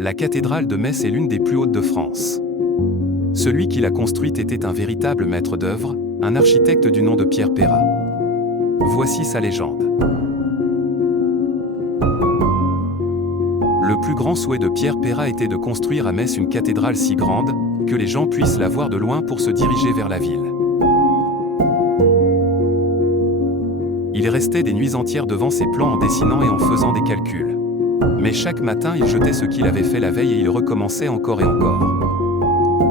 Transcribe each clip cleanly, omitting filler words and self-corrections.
La cathédrale de Metz est l'une des plus hautes de France. Celui qui l'a construite était un véritable maître d'œuvre, un architecte du nom de Pierre Perrat. Voici sa légende. Le plus grand souhait de Pierre Perrat était de construire à Metz une cathédrale si grande, que les gens puissent la voir de loin pour se diriger vers la ville. Il restait des nuits entières devant ses plans en dessinant et en faisant des calculs. Mais chaque matin, il jetait ce qu'il avait fait la veille et il recommençait encore et encore.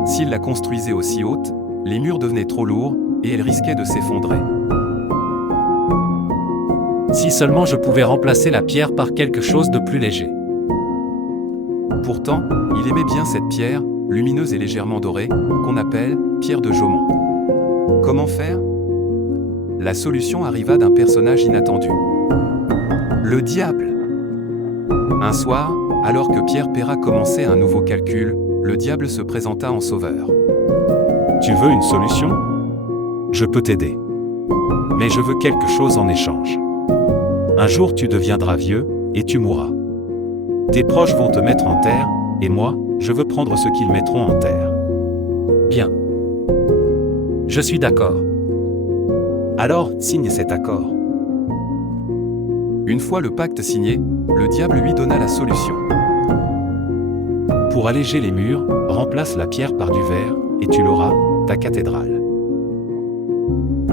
S'il la construisait aussi haute, les murs devenaient trop lourds et elle risquait de s'effondrer. Si seulement je pouvais remplacer la pierre par quelque chose de plus léger. Pourtant, il aimait bien cette pierre, lumineuse et légèrement dorée, qu'on appelle pierre de Jaumont. Comment faire ? La solution arriva d'un personnage inattendu. Le diable. Un soir, alors que Pierre Perrat commençait un nouveau calcul, le diable se présenta en sauveur. Tu veux une solution ? Je peux t'aider. Mais je veux quelque chose en échange. Un jour tu deviendras vieux, et tu mourras. Tes proches vont te mettre en terre, et moi, je veux prendre ce qu'ils mettront en terre. Bien. Je suis d'accord. Alors, signe cet accord. Une fois le pacte signé, le diable lui donna la solution. Pour alléger les murs, remplace la pierre par du verre, et tu l'auras, ta cathédrale.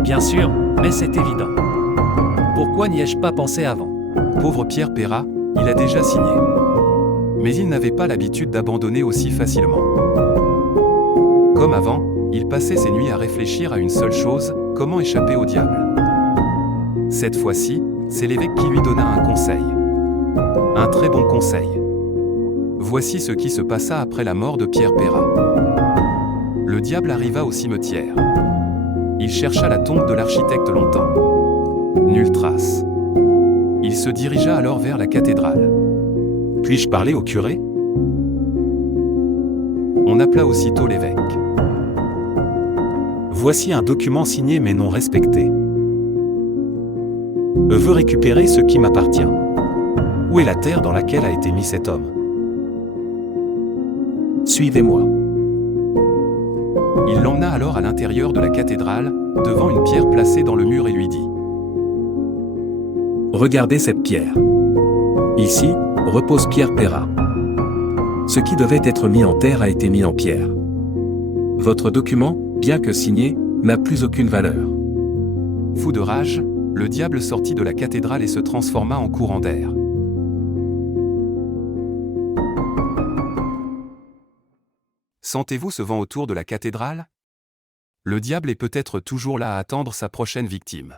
Bien sûr, mais c'est évident. Pourquoi n'y ai-je pas pensé avant ? Pauvre Pierre Perrat, il a déjà signé. Mais il n'avait pas l'habitude d'abandonner aussi facilement. Comme avant, il passait ses nuits à réfléchir à une seule chose, comment échapper au diable. Cette fois-ci, c'est l'évêque qui lui donna un conseil. Un très bon conseil. Voici ce qui se passa après la mort de Pierre Perrat. Le diable arriva au cimetière. Il chercha la tombe de l'architecte longtemps. Nulle trace. Il se dirigea alors vers la cathédrale. Puis-je parler au curé ? On appela aussitôt l'évêque. Voici un document signé mais non respecté. Je veux récupérer ce qui m'appartient. Où est la terre dans laquelle a été mis cet homme ? Suivez-moi. Il l'emmena alors à l'intérieur de la cathédrale, devant une pierre placée dans le mur et lui dit : Regardez cette pierre. Ici, repose Pierre Perrat. Ce qui devait être mis en terre a été mis en pierre. Votre document, bien que signé, n'a plus aucune valeur. Fou de rage, le diable sortit de la cathédrale et se transforma en courant d'air. Sentez-vous ce vent autour de la cathédrale ? Le diable est peut-être toujours là à attendre sa prochaine victime.